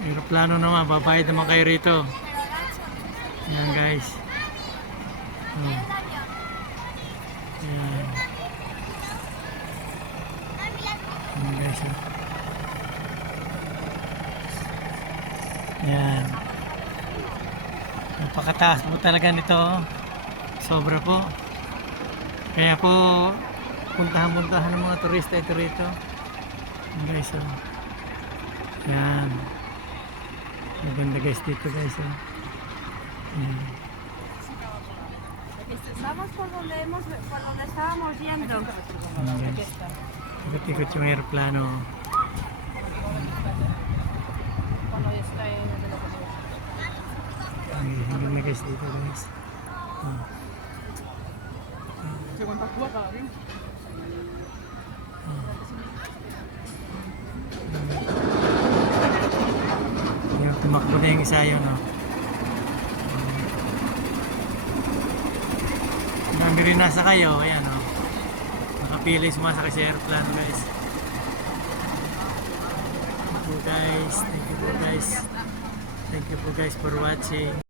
Aeroplano naman, babayad naman kayo rito. Ayan guys. Oh. Ayan. Ayan guys. Oh. Ayan. Napakataas po talaga nito. Sobra po. Kaya po, puntahan-puntahan ng mga turista ito rito. Ayan guys. Oh. Ayan. Maganda guys dito guys. Oh. Ayan. Vamos por donde estábamos yendo. Ayan guys. Ikot-ikot yung aeroplano. Hanggang na guys dito guys. Oh. Ayan, tumakbo na yung isa yun. Oh. Marami rin nasa kayo. Ayan o. Oh. Nakapili sumasakay sa aeroplano guys. Thank you guys. Thank you po guys. Thank you po guys for watching.